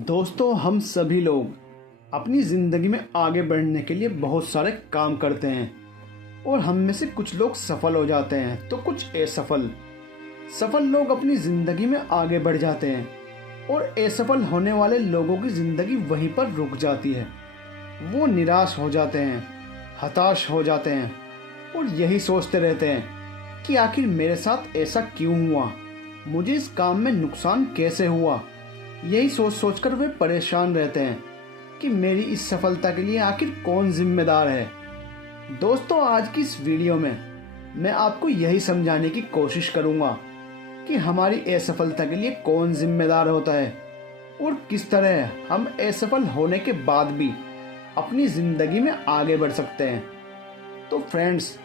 दोस्तों, हम सभी लोग अपनी ज़िंदगी में आगे बढ़ने के लिए बहुत सारे काम करते हैं और हम में से कुछ लोग सफल हो जाते हैं तो कुछ सफल लोग अपनी ज़िंदगी में आगे बढ़ जाते हैं और असफल होने वाले लोगों की ज़िंदगी वहीं पर रुक जाती है। वो निराश हो जाते हैं, हताश हो जाते हैं और यही सोचते रहते हैं कि आखिर मेरे साथ ऐसा क्यों हुआ, मुझे इस काम में नुकसान कैसे हुआ। यही सोच सोचकर वे परेशान रहते हैं कि मेरी इस सफलता के लिए आखिर कौन जिम्मेदार है। दोस्तों, आज की इस वीडियो में मैं आपको यही समझाने की कोशिश करूंगा कि हमारी असफलता के लिए कौन जिम्मेदार होता है और किस तरह हम असफल होने के बाद भी अपनी जिंदगी में आगे बढ़ सकते हैं। तो फ्रेंड्स,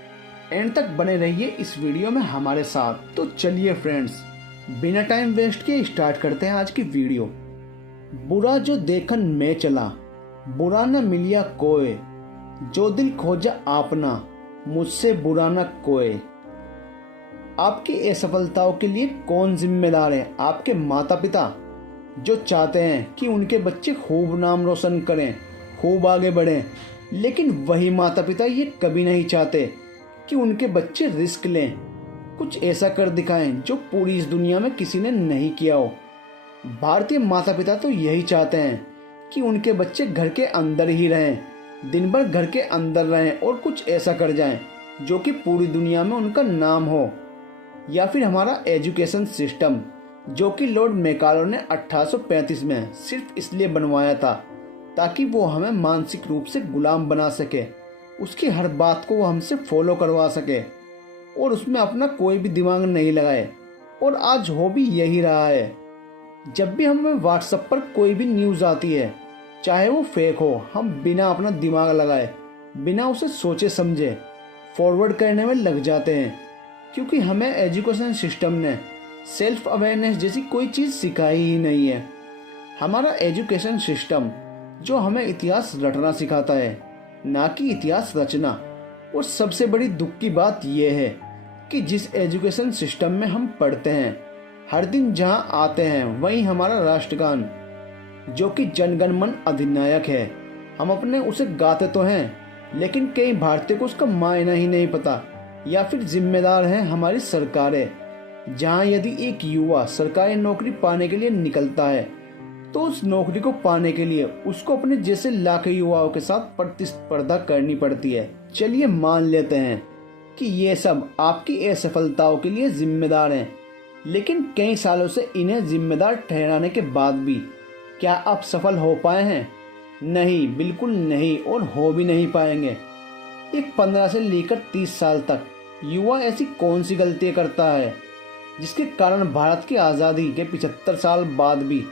एंड तक बने रहिए इस वीडियो में हमारे साथ। तो चलिए फ्रेंड्स, बिना टाइम वेस्ट किए स्टार्ट करते हैं आज की वीडियो। बुरा जो देखन में चला, बुरा न मिलिया कोय, जो दिल खोजा आपना, मुझसे बुरा न कोय। आपकी असफलताओं के लिए कौन जिम्मेदार है? आपके माता पिता, जो चाहते हैं कि उनके बच्चे खूब नाम रोशन करें, खूब आगे बढ़ें, लेकिन वही माता पिता ये कभी नहीं चाहते कि उनके बच्चे रिस्क लें, कुछ ऐसा कर दिखाएं जो पूरी इस दुनिया में किसी ने नहीं किया हो। भारतीय माता पिता तो यही चाहते हैं कि उनके बच्चे घर के अंदर ही रहें, दिन भर घर के अंदर रहें और कुछ ऐसा कर जाएं जो कि पूरी दुनिया में उनका नाम हो। या फिर हमारा एजुकेशन सिस्टम, जो कि लॉर्ड मैकाले ने 1835 में सिर्फ इसलिए बनवाया था ताकि वो हमें मानसिक रूप से गुलाम बना सके, उसकी हर बात को वो हमसे फॉलो करवा सके और उसमें अपना कोई भी दिमाग नहीं लगाए। और आज हो भी यही रहा है। जब भी हमें व्हाट्सएप पर कोई भी न्यूज़ आती है, चाहे वो फेक हो, हम बिना अपना दिमाग लगाए, बिना उसे सोचे समझे फॉरवर्ड करने में लग जाते हैं, क्योंकि हमें एजुकेशन सिस्टम ने सेल्फ अवेयरनेस जैसी कोई चीज़ सिखाई ही नहीं है। हमारा एजुकेशन सिस्टम जो हमें इतिहास रटना सिखाता है, ना कि इतिहास रचना। और सबसे बड़ी दुख की बात यह है कि जिस एजुकेशन सिस्टम में हम पढ़ते हैं, हर दिन जहां आते हैं वहीं हमारा राष्ट्रगान, जो कि जनगण मन अधिनायक है, हम अपने उसे गाते तो हैं, लेकिन कई भारतीयों को उसका मायना ही नहीं पता। या फिर जिम्मेदार हैं हमारी सरकारें, जहां यदि एक युवा सरकारी नौकरी पाने के लिए निकलता है तो उस नौकरी को पाने के लिए उसको अपने जैसे लाखों युवाओं के साथ प्रतिस्पर्धा करनी पड़ती है। चलिए मान लेते हैं कि ये सब आपकी असफलताओं के लिए जिम्मेदार हैं, लेकिन कई सालों से इन्हें जिम्मेदार ठहराने के बाद भी क्या आप सफल हो पाए हैं? नहीं, बिल्कुल नहीं, और हो भी नहीं पाएंगे। एक 15 से लेकर 30 साल तक युवा ऐसी कौन सी गलतियां करता है जिसके कारण भारत की आज़ादी के 75 साल बाद भी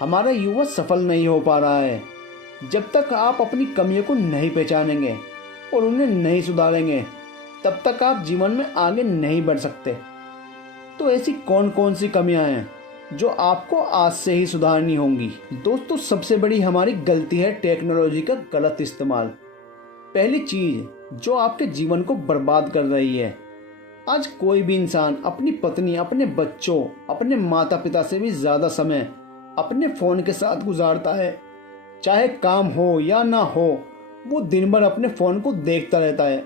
हमारा युवा सफल नहीं हो पा रहा है? जब तक आप अपनी कमियों को नहीं पहचानेंगे और उन्हें नहीं सुधारेंगे, तब तक आप जीवन में आगे नहीं बढ़ सकते। तो ऐसी कौन कौन सी कमियां हैं जो आपको आज से ही सुधारनी होंगी? दोस्तों, सबसे बड़ी हमारी गलती है टेक्नोलॉजी का गलत इस्तेमाल। पहली चीज जो आपके जीवन को बर्बाद कर रही है। आज कोई भी इंसान अपनी पत्नी, अपने बच्चों, अपने माता पिता से भी ज्यादा समय अपने फोन के साथ गुजारता है। चाहे काम हो या ना हो, वो दिन भर अपने फोन को देखता रहता है।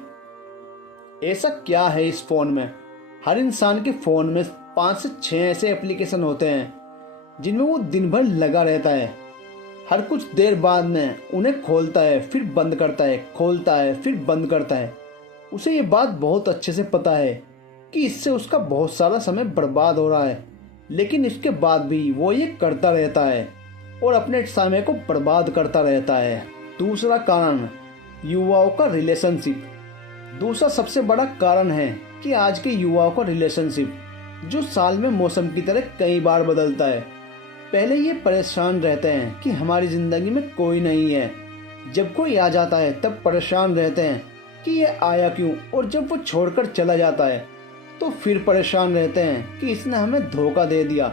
ऐसा क्या है इस फोन में? हर इंसान के फोन में 5 से 6 ऐसे एप्लीकेशन होते हैं जिनमें वो दिन भर लगा रहता है। हर कुछ देर बाद में उन्हें खोलता है, फिर बंद करता है, खोलता है, फिर बंद करता है। उसे ये बात बहुत अच्छे से पता है कि इससे उसका बहुत सारा समय बर्बाद हो रहा है, लेकिन इसके बाद भी वो ये करता रहता है और अपने समय को बर्बाद करता रहता है। दूसरा कारण, युवाओं का रिलेशनशिप। दूसरा सबसे बड़ा कारण है कि आज के युवाओं का रिलेशनशिप, जो साल में मौसम की तरह कई बार बदलता है। पहले ये परेशान रहते हैं कि हमारी जिंदगी में कोई नहीं है, जब कोई आ जाता है तब परेशान रहते हैं कि ये आया क्यों, और जब वो छोड़कर चला जाता है तो फिर परेशान रहते हैं कि इसने हमें धोखा दे दिया।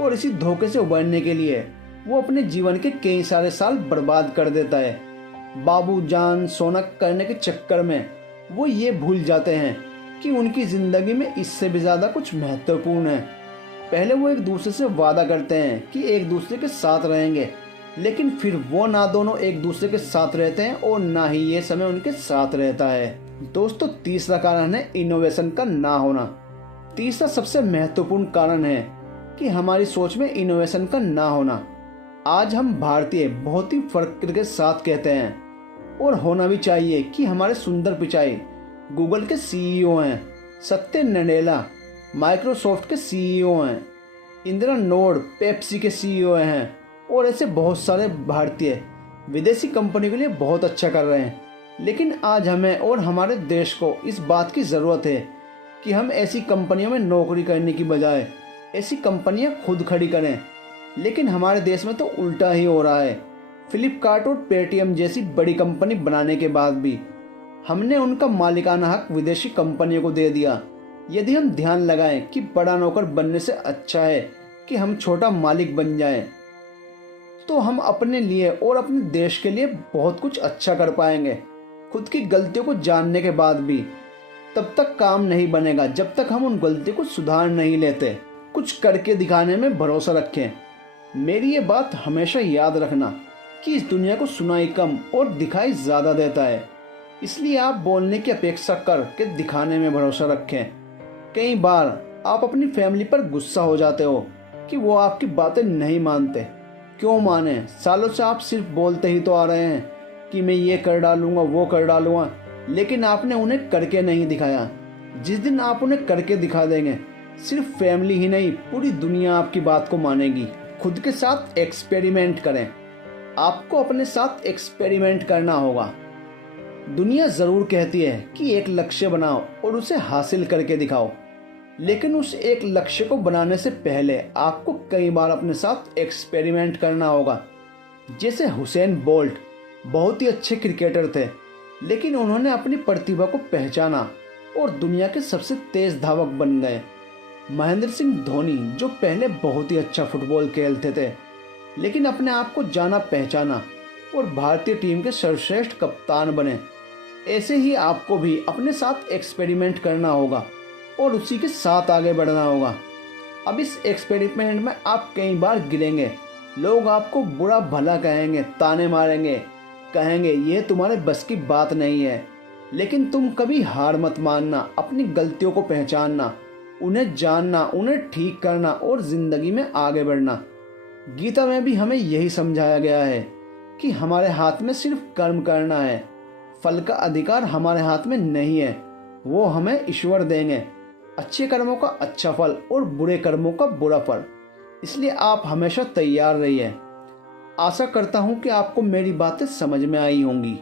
और इसी धोखे से उबरने के लिए वो अपने जीवन के कई सारे साल बर्बाद कर देता है। बाबू जान सोना करने के चक्कर में वो ये भूल जाते हैं कि उनकी जिंदगी में इससे भी ज्यादा कुछ महत्वपूर्ण है। पहले वो एक दूसरे से वादा करते हैं कि एक दूसरे के साथ रहेंगे, लेकिन फिर वो ना दोनों एक दूसरे के साथ रहते हैं और ना ही ये समय उनके साथ रहता है। दोस्तों, तीसरा कारण है इनोवेशन का ना होना। तीसरा सबसे महत्वपूर्ण कारण है कि हमारी सोच में इनोवेशन का ना होना। आज हम भारतीय बहुत ही फर्क के साथ कहते हैं और होना भी चाहिए कि हमारे सुंदर पिचाई गूगल के सीईओ हैं, सत्य नडेला माइक्रोसॉफ्ट के सीईओ हैं, इंदिरा नोड पेप्सी के सीईओ हैं और ऐसे बहुत सारे भारतीय विदेशी कंपनी के लिए बहुत अच्छा कर रहे हैं। लेकिन आज हमें और हमारे देश को इस बात की ज़रूरत है कि हम ऐसी कंपनियों में नौकरी करने की बजाय ऐसी कंपनियां खुद खड़ी करें। लेकिन हमारे देश में तो उल्टा ही हो रहा है। फ्लिपकार्ट और पेटीएम जैसी बड़ी कंपनी बनाने के बाद भी हमने उनका मालिकाना हक विदेशी कंपनियों को दे दिया। यदि हम ध्यान लगाएं कि बड़ा नौकर बनने से अच्छा है कि हम छोटा मालिक बन जाएं, तो हम अपने लिए और अपने देश के लिए बहुत कुछ अच्छा कर पाएंगे। खुद की गलतियों को जानने के बाद भी तब तक काम नहीं बनेगा जब तक हम उन गलतियों को सुधार नहीं लेते। कुछ करके दिखाने में भरोसा रखें। मेरी ये बात हमेशा याद रखना कि इस दुनिया को सुनाई कम और दिखाई ज़्यादा देता है। इसलिए आप बोलने की अपेक्षा करके दिखाने में भरोसा रखें। कई बार आप अपनी फैमिली पर गुस्सा हो जाते हो कि वो आपकी बातें नहीं मानते। क्यों माने? सालों से आप सिर्फ बोलते ही तो आ रहे हैं कि मैं ये कर डालूंगा, वो कर डालूंगा, लेकिन आपने उन्हें करके नहीं दिखाया। जिस दिन आप उन्हें करके दिखा देंगे, सिर्फ फैमिली ही नहीं पूरी दुनिया आपकी बात को मानेगी। खुद के साथ एक्सपेरिमेंट करें। आपको अपने साथ एक्सपेरिमेंट करना होगा। दुनिया ज़रूर कहती है कि एक लक्ष्य बनाओ और उसे हासिल करके दिखाओ, लेकिन उस एक लक्ष्य को बनाने से पहले आपको कई बार अपने साथ एक्सपेरिमेंट करना होगा। जैसे हुसैन बोल्ट बहुत ही अच्छे क्रिकेटर थे, लेकिन उन्होंने अपनी प्रतिभा को पहचाना और दुनिया के सबसे तेज धावक बन गए। महेंद्र सिंह धोनी जो पहले बहुत ही अच्छा फुटबॉल खेलते थे, लेकिन अपने आप को जाना पहचाना और भारतीय टीम के सर्वश्रेष्ठ कप्तान बने। ऐसे ही आपको भी अपने साथ एक्सपेरिमेंट करना होगा और उसी के साथ आगे बढ़ना होगा। अब इस एक्सपेरिमेंट में आप कई बार गिरेंगे। लोग आपको बुरा भला कहेंगे, ताने मारेंगे, कहेंगे ये तुम्हारे बस की बात नहीं है। लेकिन तुम कभी हार मत मानना। अपनी गलतियों को पहचानना, उन्हें जानना, उन्हें ठीक करना और जिंदगी में आगे बढ़ना। गीता में भी हमें यही समझाया गया है कि हमारे हाथ में सिर्फ कर्म करना है, फल का अधिकार हमारे हाथ में नहीं है, वो हमें ईश्वर देंगे। अच्छे कर्मों का अच्छा फल और बुरे कर्मों का बुरा फल। इसलिए आप हमेशा तैयार रहिए। आशा करता हूँ कि आपको मेरी बातें समझ में आई होंगी।